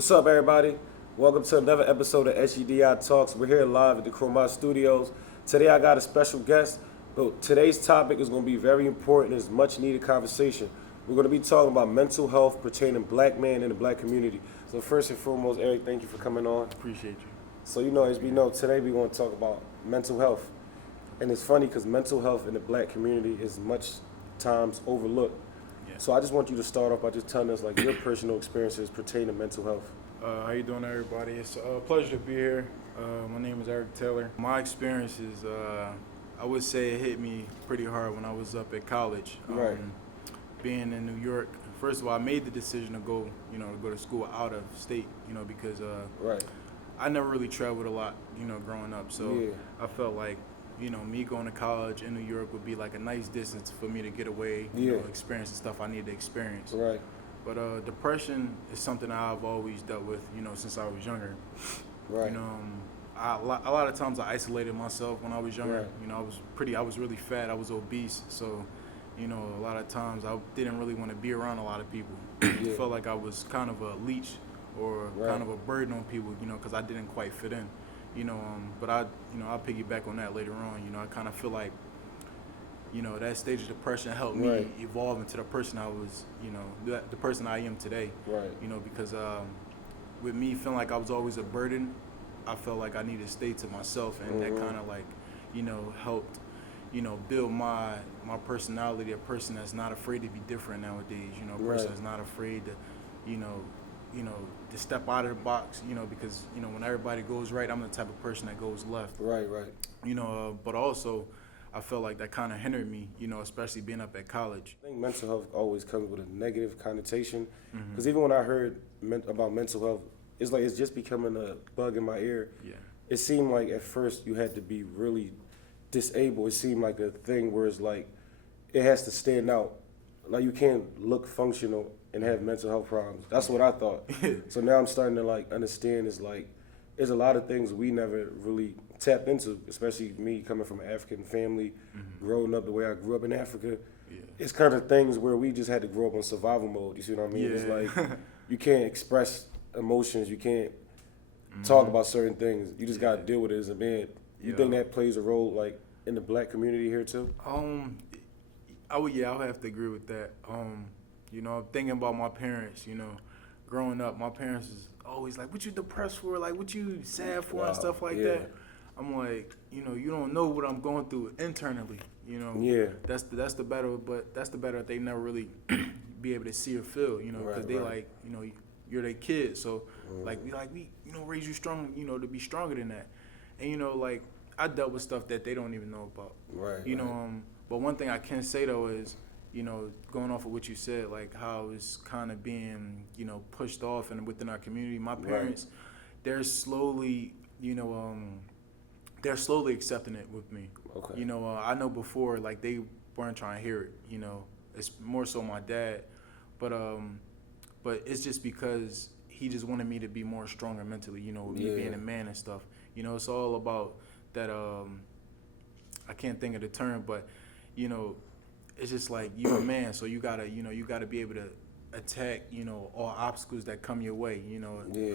What's up, everybody? Welcome to another episode of SGDITALKS. We're here live at the Chroma Studios. Today, I got a special guest, but today's topic is going to be very important. It's much needed conversation. We're going to be talking about mental health pertaining to black men in the black community. So first and foremost, Eric, thank you for coming on. Appreciate you. So as we know, today we're going to talk about mental health. And it's funny because mental health in the black community is much times overlooked. Yeah. So I just want you to start off by just telling us your personal experiences pertaining to mental health. How you doing, everybody? It's a pleasure to be here. My name is Eric Taylor. My experiences, I would say it hit me pretty hard when I was up at college. Right. Being in New York, first of all, I made the decision to go to school out of state, because Right. I never really traveled a lot, growing up. So Yeah. I felt like, me going to college in New York would be like a nice distance for me to get away, experience the stuff I need to experience. Right. But depression is something I've always dealt with, since I was younger. Right. A lot of times I isolated myself when I was younger. Right. I was really fat. I was obese. So, a lot of times I didn't really want to be around a lot of people. Yeah. I felt like I was kind of a leech or Right. kind of a burden on people, because I didn't quite fit in. But I'll piggyback on that later on. I kind of feel like, that stage of depression helped me Right. evolve into the person I was, the person I am today. Right. Because with me feeling like I was always a burden, I felt like I needed to stay to myself, and that kind of like, helped, build my personality, a person that's not afraid to be different nowadays, a person Right. that's not afraid to, to step out of the box, because, when everybody goes right, I'm the type of person that goes left. Right. Right. But also, I felt like that kind of hindered me, especially being up at college. I think mental health always comes with a negative connotation. Mm-hmm. Because even when I heard about mental health, it's like it's just becoming a bug in my ear. Yeah. It seemed like at first you had to be really disabled. It seemed like a thing where it's like it has to stand out. Like you can't look functional and have mental health problems. That's what I thought. So now I'm starting to understand it's like there's a lot of things we never really tapped into, especially me coming from an African family, growing up the way I grew up in Africa. Yeah. It's kind of things where we just had to grow up in survival mode. You see what I mean? Yeah. It's like you can't express emotions. You can't talk about certain things. You just got to deal with it as a man. You think that plays a role in the black community here too? I would have to agree with that. Thinking about my parents, growing up, my parents is always like, what you depressed for? Like, what you sad for and stuff like that. I'm like, you don't know what I'm going through internally, Yeah. That's the better, but that's the better that they never really be able to see or feel, because they right. you're their kid. So we raise you strong, to be stronger than that. And, I dealt with stuff that they don't even know about. Right. But one thing I can say though is, going off of what you said, like how it's kind of being, pushed off and within our community. My parents, they're slowly, they're slowly accepting it with me. Okay. I know before, like they weren't trying to hear it. It's more so my dad, but it's just because he just wanted me to be more stronger mentally. With me being a man and stuff. It's all about that. I can't think of the term, but it's just like you're a man, so you gotta be able to attack, all obstacles that come your way.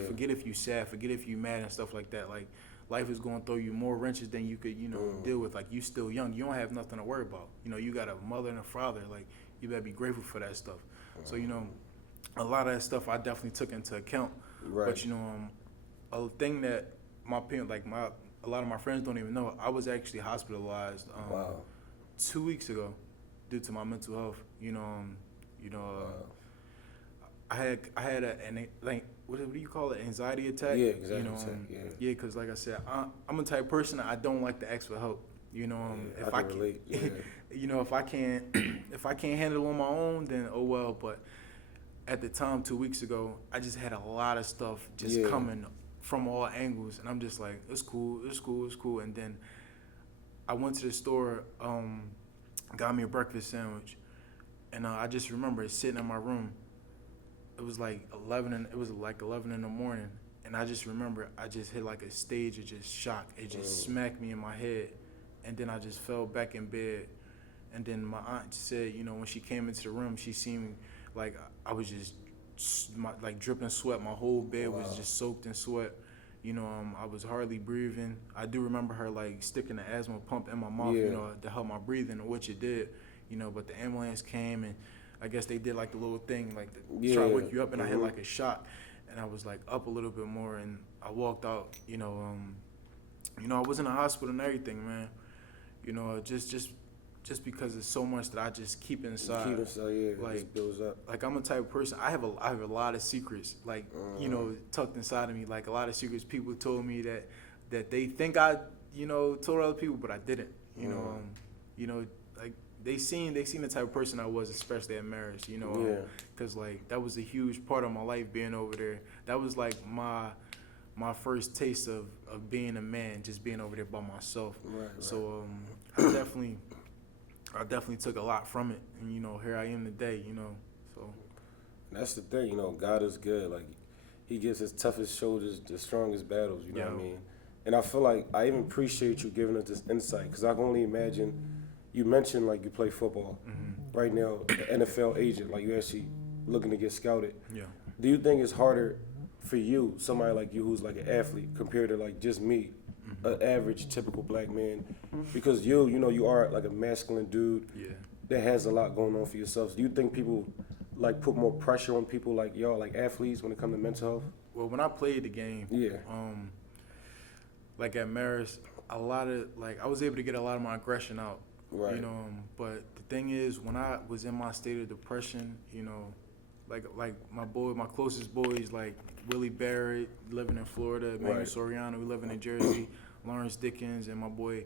Forget if you sad, forget if you mad and stuff like that. Like life is gonna throw you more wrenches than you could, deal with. Like you still young, you don't have nothing to worry about. You got a mother and a father. Like you better be grateful for that stuff. So a lot of that stuff I definitely took into account. Right. But a thing that my parents, a lot of my friends don't even know, I was actually hospitalized 2 weeks ago due to my mental health. I had what do you call it? Anxiety attack. Yeah, exactly. Yeah, because like I said, I'm a type of person that I don't like to ask for help. If I can relate. Yeah. If I can't handle it on my own, then oh well. But at the time, 2 weeks ago, I just had a lot of stuff just coming from all angles, and I'm just like, it's cool. And then I went to the store, got me a breakfast sandwich, and I just remember sitting in my room. It was like 11 in the morning, and I just remember I just hit like a stage of just shock. It just smacked me in my head, and then I just fell back in bed. And then my aunt said, when she came into the room, she seemed like I was just like dripping sweat. My whole bed Wow. was just soaked in sweat. I was hardly breathing. I do remember her like sticking the asthma pump in my mouth, Yeah. to help my breathing, which it did. But the ambulance came and I guess they did like the little thing, like to try to wake you up, and I had like a shot, and I was like up a little bit more, and I walked out. I was in the hospital and everything, man. Just because there's so much that I just keep inside. Keep inside, yeah. It Like, just builds up. like I'm a type of person. I have a lot of secrets, like tucked inside of me. Like a lot of secrets. People told me that they think I told other people, but I didn't. Like they seen the type of person I was, especially at marriage. Because like that was a huge part of my life being over there. That was like my first taste of being a man, just being over there by myself. Right. So I definitely took a lot from it, and here I am today. So That's the thing, God is good. Like, He gives His toughest shoulders the strongest battles. You know what I mean? And I feel like I even appreciate you giving us this insight, because I can only imagine. You mentioned like you play football right now, the NFL agent, like you actually looking to get scouted. yeah. Do you think it's harder for you, somebody like you who's like an athlete, compared to like just me, an average typical black man? Because you are like a masculine dude Yeah. that has a lot going on for yourself. Do you think people like put more pressure on people like y'all, like athletes, when it comes to mental health? Well, when I played the game, like at Marist, a lot of I was able to get a lot of my aggression out. Right. But the thing is, when I was in my state of depression, like my closest boys, like Willie Barrett, living in Florida, Manny Soriano, we living in Jersey, Lawrence Dickens, and my boy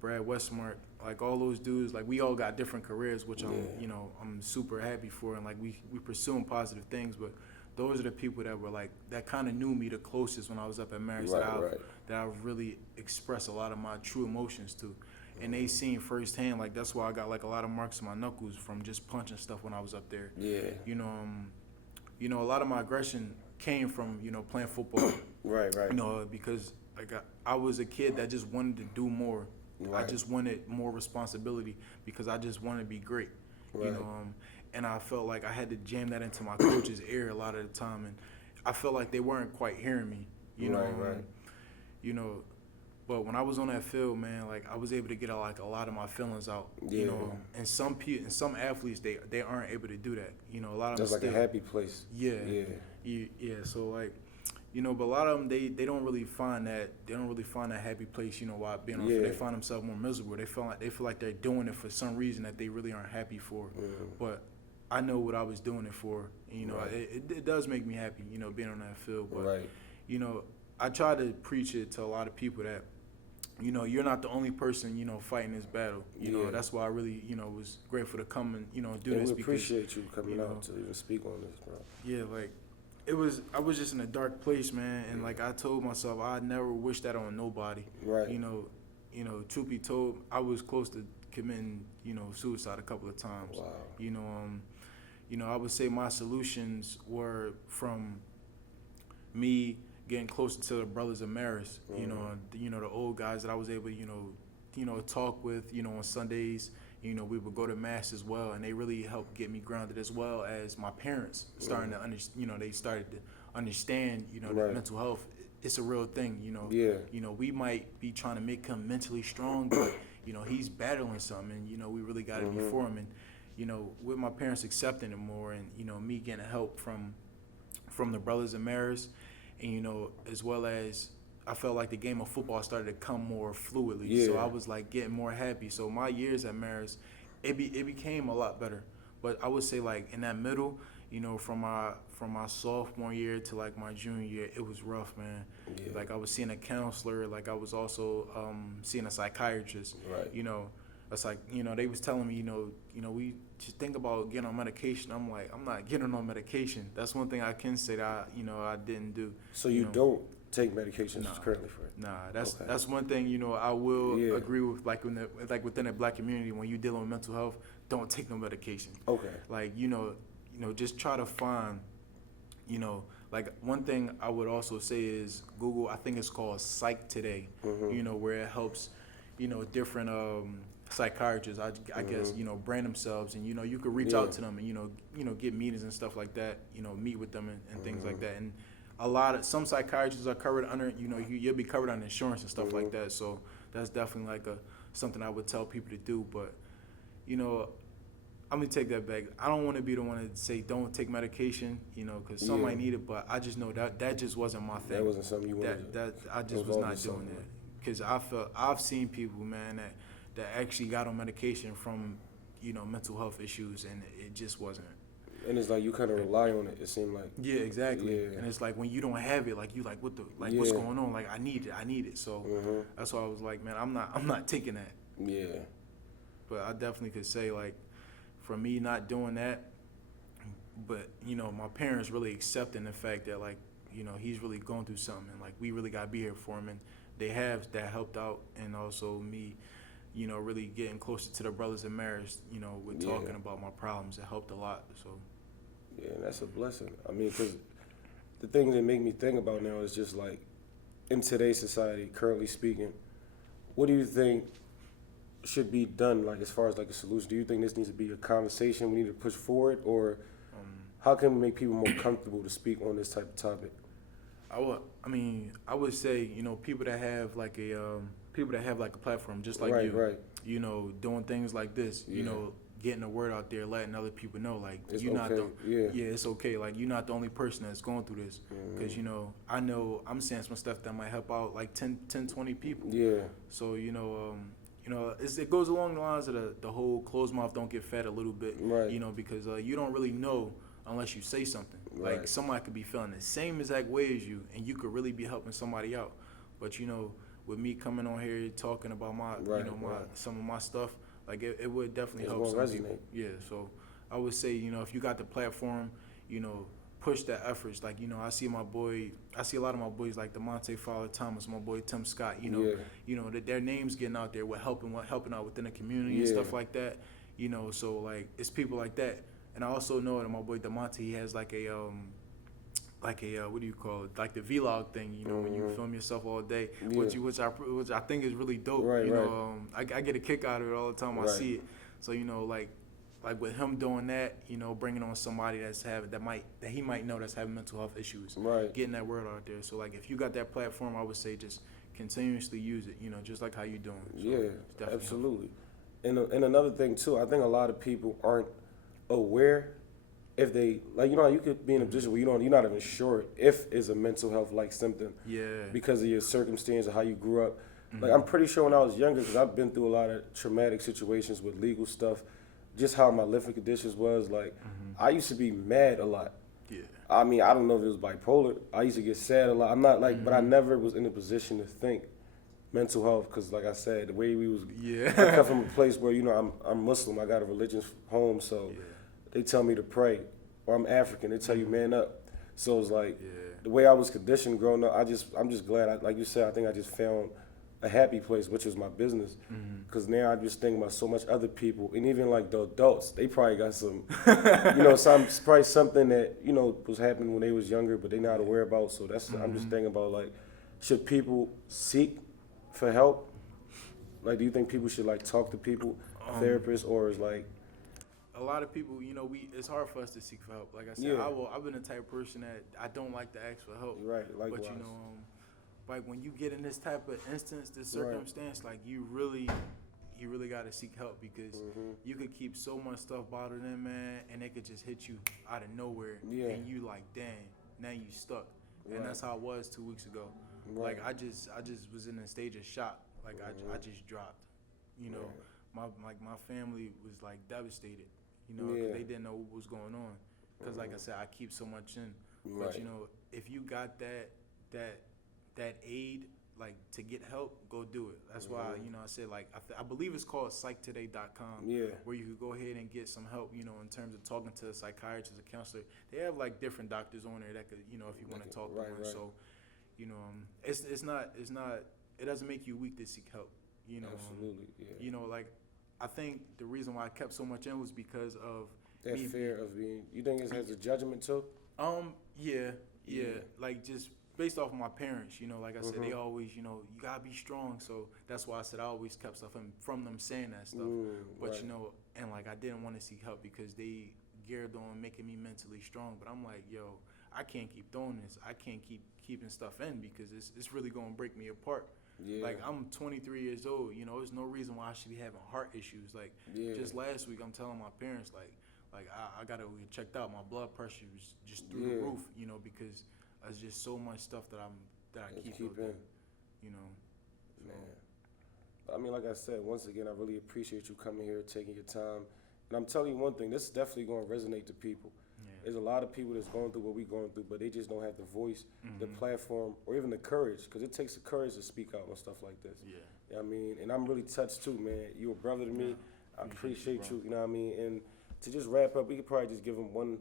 Brad Westmark, like all those dudes, like we all got different careers, which I'm super happy for, and like we pursuing positive things. But those are the people that were like that kind of knew me the closest when I was up at Marist, that I really expressed a lot of my true emotions to. And they seen firsthand, like that's why I got like a lot of marks on my knuckles from just punching stuff when I was up there. Yeah. A lot of my aggression came from playing football. Right. Because like I was a kid that just wanted to do more. Right. I just wanted more responsibility because I just wanted to be great. Right. And I felt like I had to jam that into my coach's ear a lot of the time, and I felt like they weren't quite hearing me. But when I was on that field, man, like I was able to get like a lot of my feelings out. Yeah. And some athletes they aren't able to do that. A lot of them. That's like a happy place. Yeah. So like, but a lot of them they don't really find that happy place. While being on field, they find themselves more miserable. They feel like they're doing it for some reason that they really aren't happy for. But I know what I was doing it for. It does make me happy. Being on that field. But I try to preach it to a lot of people that. You're not the only person, fighting this battle. That's why I really, was grateful to come and, do this. We appreciate you coming out to even speak on this, bro. Yeah, like, I was just in a dark place, man. And, like, I told myself I never wish that on nobody. Right. Truth be told, I was close to committing, suicide a couple of times. Wow. I would say my solutions were from me getting closer to the brothers of Marist, the old guys that I was able to, talk with, on Sundays. We would go to mass as well, and they really helped get me grounded, as well as my parents starting to they started to understand, that mental health, it's a real thing, we might be trying to make him mentally strong, but, he's battling something, and, we really got to be for him. And, with my parents accepting it more, and, me getting help from the brothers of Marist, and as well as I felt like the game of football started to come more fluidly, so I was like getting more happy. So my years at Marist, it became a lot better. But I would say like in that middle, from my sophomore year to like my junior year, it was rough, man. Yeah. Like I was seeing a counselor, like I was also seeing a psychiatrist. Right. It's like they was telling me, we just think about getting on medication. I'm like, I'm not getting on medication. That's one thing I can say that I didn't do. So you don't take medications currently for it? Nah, that's one thing I will agree with. Like within the black community, when you're dealing with mental health, don't take no medication. Okay. Like just try to find, like one thing I would also say is Google. I think it's called Psych Today. Where it helps, different psychiatrists, I guess, brand themselves, and you could reach out to them, and get meetings and stuff like that, meet with them and things like that. And some psychiatrists are covered under, you'll be covered under insurance and stuff like that. So that's definitely like something I would tell people to do. But I'm gonna take that back. I don't want to be the one to say don't take medication, because some might need it, but I just know that just wasn't my thing. That wasn't something you wanted. That I just was not doing that, because I've seen people, man, that actually got on medication from mental health issues, and it just wasn't. And it's like you kind of rely on it. It seemed like. Yeah, exactly. Yeah. And it's like when you don't have it, like you like what's going on? Like I need it. So that's why I was like, man, I'm not taking that. Yeah. But I definitely could say, like, for me not doing that, but my parents really accepting the fact that, like, he's really going through something, and like we really gotta be here for him, and that helped out, and also me, really getting closer to the brothers in marriage, with talking about my problems. It helped a lot. So. Yeah, that's a blessing. I mean, because the thing that make me think about now is just like, in today's society, currently speaking, what do you think should be done, like as far as like a solution? Do you think this needs to be a conversation we need to push forward, or how can we make people more comfortable to speak on this type of topic? I would say, people that have like a platform just like doing things like this, getting the word out there, letting other people know, like, it's you're okay. not it's okay. Like, you're not the only person that's going through this, because I know I'm saying some stuff that might help out like 10, 20 people. Yeah. So it goes along the lines of the whole closed mouth don't get fed a little bit, right? Because you don't really know unless you say something. Right. Like, somebody could be feeling the same exact way as you, and you could really be helping somebody out. But with me coming on here talking about some of my stuff, like it would definitely help some people. Yeah. So I would say, if you got the platform, push the efforts. Like, I see a lot of my boys, like DeMonte Fowler Thomas, my boy Tim Scott, that their names getting out there with helping out within the community and stuff like that. So like it's people like that. And I also know that my boy DeMonte, he has like a what do you call it? Like the vlog thing, when you film yourself all day, which I think is really dope. Right, I get a kick out of it all the time I see it. So like with him doing that, bringing on somebody that he might know that's having mental health issues, getting that word out there. So like if you got that platform, I would say just continuously use it, just like how you're doing. So absolutely. And another thing too, I think a lot of people aren't aware if they, like, you could be in a position where you're not even sure if it's a mental health like symptom because of your circumstance or how you grew up. Like, I'm pretty sure when I was younger, because I've been through a lot of traumatic situations with legal stuff, just how my living conditions was, like, I used to be mad a lot. Yeah. I mean, I don't know if it was bipolar. I used to get sad a lot. I'm not like, but I never was in a position to think mental health, because like I said, the way we was, I come from a place where, I'm Muslim, I got a religious home, so they tell me to pray, or I'm African, they tell you man up. So it's like, the way I was conditioned growing up, I'm just glad, like you said, I think I just found a happy place, which is my business, because now I just think about so much other people, and even like the adults, they probably got some, probably something that, was happening when they was younger, but they not aware about. So that's, I'm just thinking about, like, should people seek for help? Like, do you think people should like talk to people, therapists, or is like? A lot of people, it's hard for us to seek for help. Like I said, I've been the type of person that I don't like to ask for help. Right, likewise. But like when you get in this type of instance, this circumstance, like you really got to seek help, because you could keep so much stuff bottled in, man, and it could just hit you out of nowhere, and you like, dang, now you stuck. And that's how it was 2 weeks ago. Like I just was in a stage of shock. Like I just dropped. My family was like devastated. Because they didn't know what was going on. Because like I said, I keep so much in. But if you got that aid, like to get help, go do it. That's why I said, like, I believe it's called psychtoday.com. Where you could go ahead and get some help. In terms of talking to a psychiatrist, a counselor. They have like different doctors on there that could, if you want to talk to them. So, it's not. It doesn't make you weak to seek help. Absolutely. Yeah. Like, I think the reason why I kept so much in was because of that fear of being. You think it has a judgment too? Yeah. Like, just based off of my parents, you know, like I said, they Mm-hmm. always, you know, you gotta be strong. So that's why I said I always kept stuff from them saying that stuff. But Right. you know, and like I didn't want to seek help because they geared on making me mentally strong. But I'm like, yo, I can't keep doing this. I can't keep keeping stuff in because it's really gonna break me apart. Yeah. Like I'm 23 years old, you know, there's no reason why I should be having heart issues. Like Yeah. just last week, I'm telling my parents like I gotta get checked out. My blood pressure was just through the Yeah. roof, you know, because there's just so much stuff that I Let's keep keep out there, in. you know. So, Man. I mean, like I said, once again, I really appreciate you coming here, taking your time. And I'm telling you one thing, this is definitely going to resonate to people. yeah. There's a lot of people that's going through what we're going through, but they just don't have the voice, the Mhm. platform, or even the courage, because it takes the courage to speak out on stuff like this. Yeah. You know what I mean? And I'm really touched too, man. You're a brother to me. Yeah. I Appreciate appreciate you, you, you know what I mean? And to just wrap up, we could probably just give them one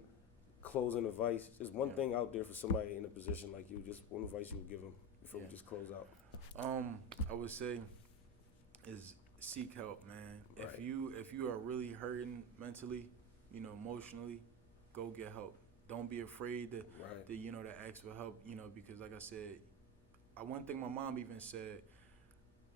closing advice, just one Yeah. thing out there for somebody in a position like you, just one advice you would give them before we Yeah. just close out. I would say is seek help, man. Right. If you are really hurting mentally, you know, emotionally, go get help. Don't be afraid Right. to you know to ask for help, you know, because like I said, one thing my mom even said,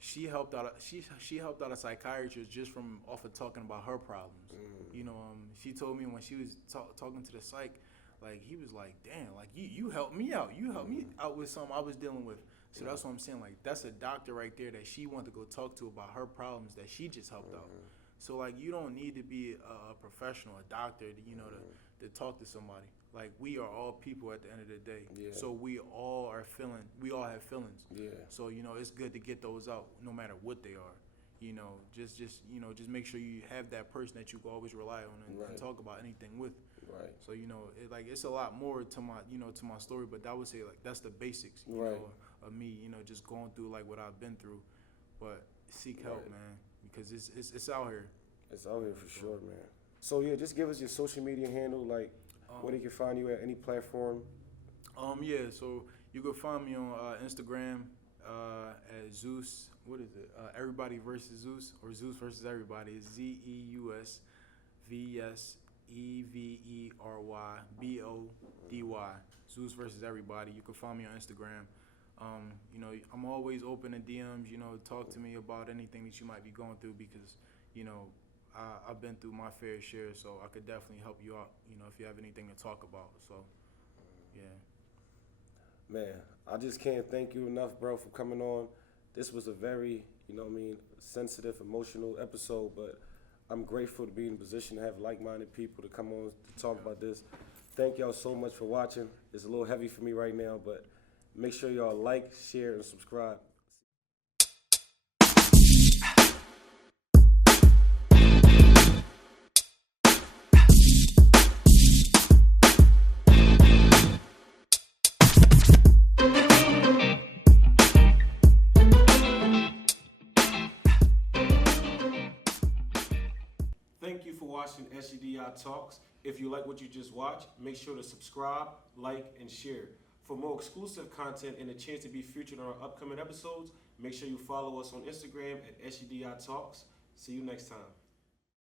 she helped out a psychiatrist just from off of talking about her problems. You know, she told me when she was talking to the psych, like he was like, damn, like you helped me out. You helped me out with something I was dealing with. So that's what I'm saying. Like that's a doctor right there that she wanted to go talk to about her problems that she just helped out. So like you don't need to be a professional, a doctor, to, you know, to talk to somebody. Like we are all people at the end of the day. Yeah. So we all have feelings. Yeah. So you know it's good to get those out, no matter what they are. You know, just you know, just make sure you have that person that you can always rely on and Right. talk about anything with. Right. So you know, it's a lot more to my story, but I would say like that's the basics, you Right. know, of me, you know, just going through like what I've been through. But seek help, Right. man, because it's out here. It's out here for sure, man. So yeah, just give us your social media handle, like where they can find you at any platform. Yeah, so you can find me on Instagram at Zeus. What is it? Everybody versus Zeus, or Zeus versus Everybody. It's ZeusEverbody. Zeus versus Everybody. You can find me on Instagram. You know, I'm always open to DMs. You know, talk to me about anything that you might be going through because, you know, I've been through my fair share, so I could definitely help you out. You know, if you have anything to talk about. So, yeah. Man, I just can't thank you enough, bro, for coming on. This was a very, you know what I mean, sensitive, emotional episode, but I'm grateful to be in a position to have like-minded people to come on to talk about this. Thank y'all so much for watching. It's a little heavy for me right now, but make sure y'all like, share, and subscribe. Thank you for watching SGDI Talks. If you like what you just watched, make sure to subscribe, like, and share. For more exclusive content and a chance to be featured on our upcoming episodes, make sure you follow us on Instagram at SGDI Talks. See you next time.